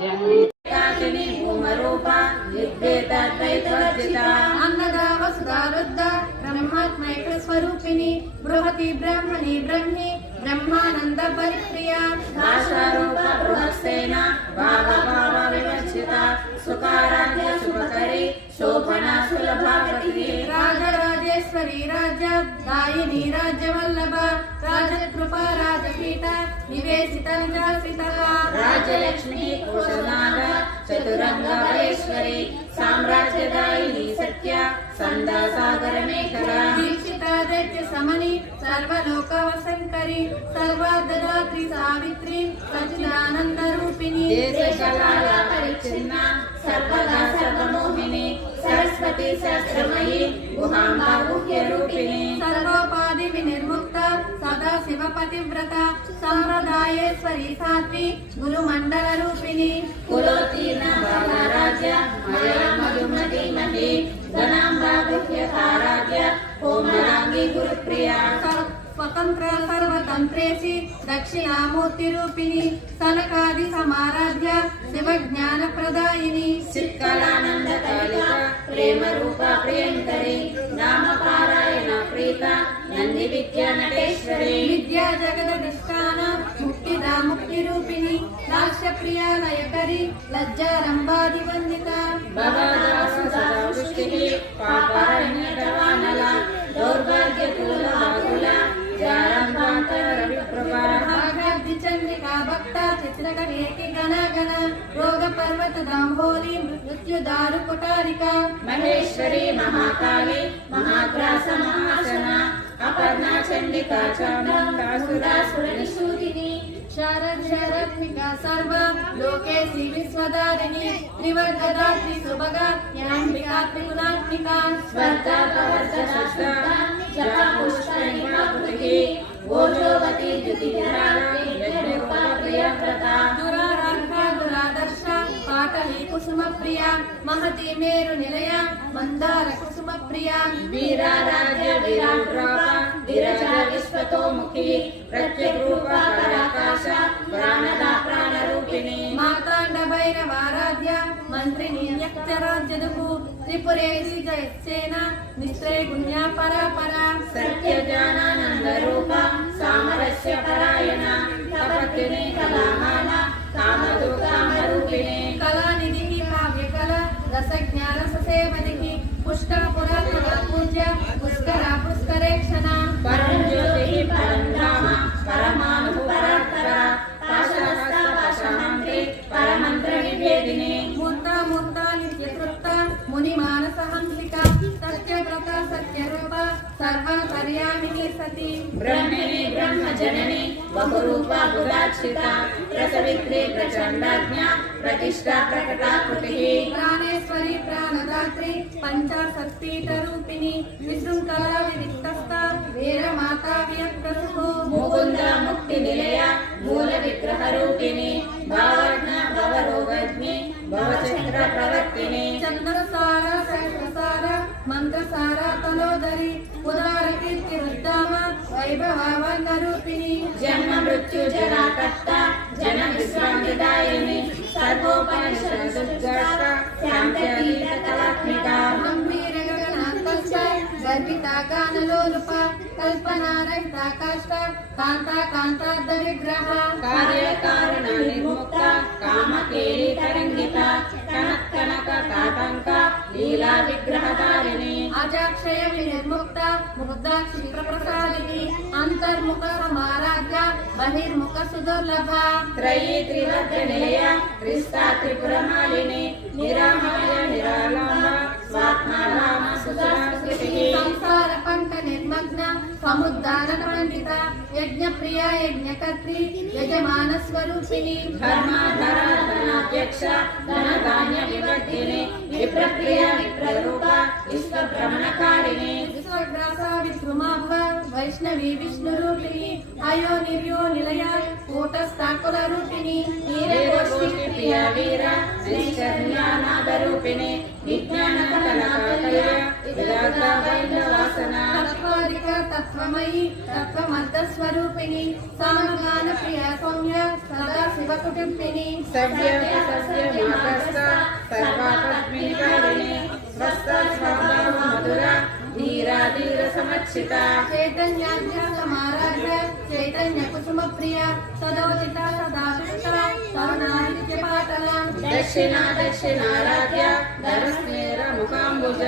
జన్మితాకిని భూమరూపా నిర్వేదాద్వైతవర్జితా అన్నదా వసుధారుద్ధ బ్రహ్మాత్మైక స్వరూపిణి బృహతి బ్రహ్మణి బ్రహ్మి బ్రహ్మానంద పరిప్రియ భాషారూప బృహస్సేన భావ భావ వివర్జిత సుకారాధ్య శుభకరి శోభనా సులభాగతి రాజరాజేశ్వరి రాజ్యదాయిని రాజ్యవల్లభ రాజకృపా రాజపీఠ నివేశిత నిజాసిత రాజలక్ష్మి కోశనాద చతురంగ వరేశ్వరి సామ్రాజ్యదాయిని సత్య సందా సాగర మేఖల దీక్షిత దైత్య సమని సర్వలోక వశంకరి సర్వార్ధదాత్రి సావిత్రి సచ్చిదానంద రూపిణి దేశకాల పరిచ్ఛిన్న సర్వదా సర్వమోహిని సరస్వతి శాస్త్రమయీ గుహాంబా గుహ్య రూపిణి సర్వోపాధి వినిర్ముక్త సదా శివ పతివ్రత సంప్రదాయేశ్వరి సాత్వి గురుమండల రూపిణి కులోత్తీర్ణ బాలరాజ్య మయా మధుమతి మహి ధనాంబా గుహ్యకారాధ్య కోమలాంగి గురుప్రియ స్వతంత్ర సర్వతంత్రేసి దక్షిణామూర్తి రూపిణి సనకాది సమారాధ్య శివ జ్ఞాన ప్రదాయిని చిత్కలానంద కాళిక ప్రేమ రూప ప్రియంకరి నామ పారాయణ ప్రీత నంది విద్యా నటేశ్వరి విద్యా జగదధిష్టాన ముక్తిదా ముక్తి రూపిణి లాస్య ప్రియా లయకరి లజ్జారంభాది వందిత భవదాస సదావృష్టి పాపారణ్య దవానల దౌర్భాగ్య కుల బాకుల జారంభాంత రవిప్రభా భాగాబ్ది చంద్రికా భక్త చిత్రకటేకి గణ గణ రోగ పర్వత దాంభోలి మృత్యు దారు కుటారిక మహేశ్వరి మహాకాళి మహాగ్రాస మహాసన అపర్ణా చండికా చాముండాసురాసుర నిశూదిని శారద్యాత్మిక సర్వ లోకేసి విశ్వదారిణి త్రివర్గదాత్రి సుభగా యాంబికా త్రిగుణాత్మిక స్వర్గాపవర్త శస్త్ర జపా పుష్కరిణి పుటికి ఓజోవతి జ్యుతిధారాణి యజ్ఞరూపా ప్రియవ్రత దురారాధ దురాదర్శ పాటలి కుసుమ ప్రియ మహతి మేరు నిలయ మందార కుసుమ ప్రియ వీరారాజ్య వీరాండ్రాప విరజా విశ్వతోముఖి ప్రత్యగ్రూప పరాకాశ ప్రాణదా ప్రాణరూపిణి మాతాండ భైరవారాధ్య మంత్రిని యక్షరాజ్యదుకు త్రిపురేసి జయసేన నిశ్చయ గుణ్యా పరాపర సత్యజ్ఞానానంద రూప సామరస్య పరాయణ తపత్తిని కళామాన కామదు కామరూపిణి కళానిధి కావ్య కళ రసజ్ఞాన ససేవనికి పుష్కర పురాతన పూజ్య పుష్కర పుష్కరేక్షణ పరంజ్యోతి పరంధామ పరమాను పరాత్పర పాశహస్త పాశమంత్రి పరమంత్ర నివేదిని మూర్త మూర్త నిత్యకృత ముని మానస హంసిక సత్యవ్రత సత్యరూప సర్వపర్యామిని సతి బ్రహ్మిణి బ్రహ్మజనని బహురూప బుధాక్షిత ప్రసవిత్రి ప్రచండాజ్ఞ ప్రతిష్టా ప్రకటాకృతి ప్రాణేశ్వరి ప్రాణదాత్రి పంచాశక్తిట రూపిణి విశృంఖల వివిక్తస్థ వీరమాత వ్యక్తసు ముకుంద ముక్తి నిలయ మూల విగ్రహ రూపిణి భావజ్ఞ భవరోగజ్ఞి భవచక్ర ప్రవర్తిని చంద్రసార సహస్రసార మంత్రసార తలోదరి ఉదార కీర్తి రుద్దామ వైభవ వర్ణ రూపిణి జన్మ మృత్యు జరాకర్త జన విశ్రాంతిదాయిని సర్వోపనిషదుర్గాత శాంత్యతీత కళాత్మిక గంభీర గగనాంతస్థ గర్భిత గానలోలుప కల్పనారహిత కాష్ట కాంతా కాంతార్థ విగ్రహ కార్యకారణ నిర్ముక్త కామకేళి తరంగిత కనక్ కనక కాటంక లీలా విగ్రహధారిణి అజాక్షయ వినిర్ముక్త ముగ్ధాక్షి ప్రసాదిని అంతర్ముఖ సమారాధ్య బహిర్ముఖ సుదుర్లభ త్రయీ త్రివర్గణేయ క్రిస్తా త్రిపురమాలిని నిరామయ నిరాళాంబ స్వాత్మారామ సుధాకృతి సంసార పంక నిర్మగ్న సముద్దాన పండిత యజ్ఞ ప్రియ యజ్ఞకర్త్రి యజమాన స్వరూపిణి ధర్మాధర ధనాధ్యక్ష ధనధాన్య వివర్ధిని విప్రక్రియ విప్రరూప విశ్వభ్రమణకారిణి విశ్వగ్రాస విద్రుమాభ వైష్ణవి విష్ణు రూపిణి అయో నిర్యో నిలయ కూటస్థాకుల రూపిణి నీరగోష్ఠి वीर्य वीर नैष्कर्म्यानादरूपिणे विज्ञानकलाकल्य विरागावैलवासना तत्त्वाधिक तत्त्वमयी तत्त्वमर्धस्वरूपिणी समज्ञान प्रिया सौम्य सदा शिवकुटुम्बिनी सव्य मातस्थ सर्वापद्मिनिकारिणे स्वस्थ स्वभाव मधुरा धीरा धीर समर्चिता चैतन्याद्य समाराध्य चैतन्य कुसुम प्रिया सदोदिता सदाशिष्टा सवनादित्य पाटला दक्षिणाराध्य धरस्मेर मुखाम्बुज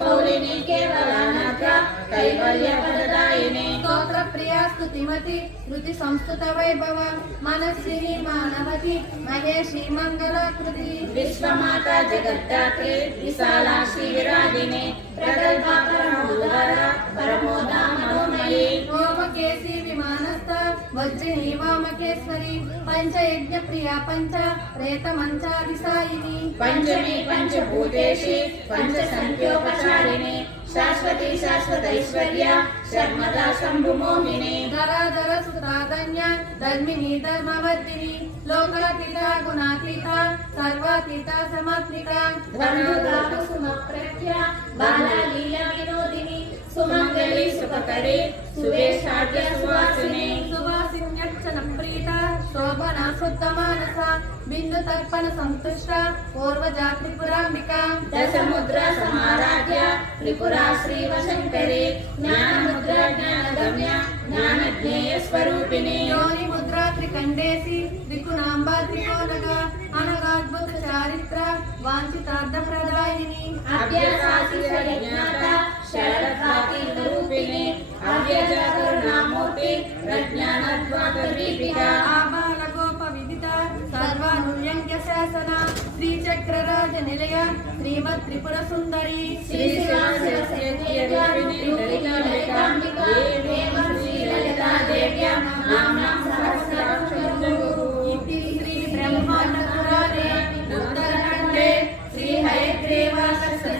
कौलिनी केवलानाथ कैवल्य फलदायिने स्तोत्र प्रिया स्तुतिमती श्रुति संस्तुत वैभव मनस्विनी मानवती महेशी मंगलाकृति विश्वमाता जगद्धात्री विशालाक्षी विरागिने प्रगल्भा परमोदर परमोदा मनोमयी ओमकेशी विमानस्थ वज्रिणी वामकेश्वरी पंचयज्ञ प्रिया पंच प्रेत मंचादिसायिनी पंचमी पंचभूतेषु पंचसंख्योपचारिणे शाश्वती शाश्वतैश्वर्य शर्मदा शम्भुमोहिनी धराधर सुतादन्य धर्मिणी धर्मवर्धिनी लोकातीता गुणातीता सर्वातीता समात्मिका धनुधा कुसुमप्रख्या बाला लीला विनोदिनी सुमंगली सुखकरे सुवेशाढ्य सुवासिने सुवासिन्यक्षण प्रीता शोभना शुद्ध मानसा बिंदु तर्पण संतुष्ट पूर्वजा त्रिपुरांबिका दशमुद्रा समाराध्य त्रिपुरा श्रीवशंकरे ज्ञानमुद्रा ज्ञानगम्य ज्ञानज्ञेय स्वरूपिणे योनि मुद्रा त्रिकंडेसी त्रिकुणांबा त्रिकोणगा अनगाद्भुत चारित्र वांछितार्थ प्रदायिनी अभ्यासासी सज्ञाता शरदाति रूपिणे अव्यजागरुणामूर्ति प्रज्ञानद्वादीपिका आबाल गोप विदिता सर्वानुल्यंक्य शासना श्रीचक्रराज निलय श्रीमत् त्रिपुर सुंदरी श्री शिवाशिवसेनीय रूपिणी ललिता ललितांबिका देवी श्री ललिता